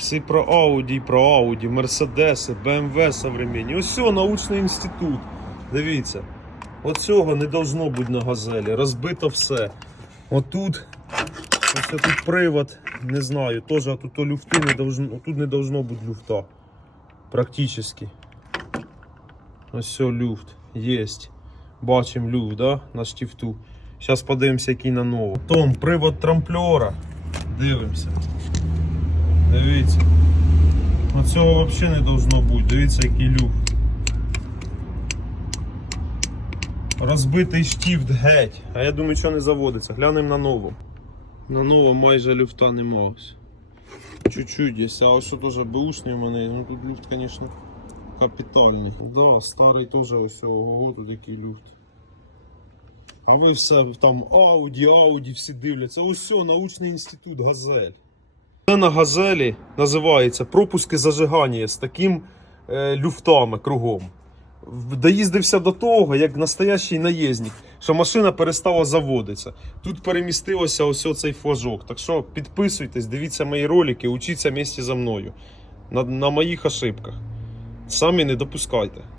Всі про Audi, і про Audi, Мерседеси, BMW современні. Ось научний інститут. Дивіться. Оцього не должно бути на газелі. Розбито все. Отут. Ось тут привод, не знаю, теж а тут люфти не должно, тут не должно бути люфта. Практически. Ось все, люфт. Єсть. Бачимо люфт, да? На штифту. Зараз подивимося, який на нову. Том, привод трамплера. Дивимося. Дивіться. Оцього взагалі не должно бути. Дивіться, який люфт. Розбитий штифт геть. А я думаю, що не заводиться. Глянемо на нову. На новому майже люфта нема ось. Чуть-чуть є. А ось що теж беушний у мене. Ну тут люфт, звісно, капітальний. Да, старий теж ось ого, тут який люфт. А ви все там Ауді, Ауді всі дивляться. Ось все, научний інститут Газель. Це на газелі називається пропуски зажигання з таким е, люфтами кругом. Доїздився до того, як настоящий наїзник, що машина перестала заводитися. Тут перемістилося ось цей флажок. Так що підписуйтесь, дивіться мої ролики, учіться місті за мною. На, на моїх ошибках. Самі не допускайте.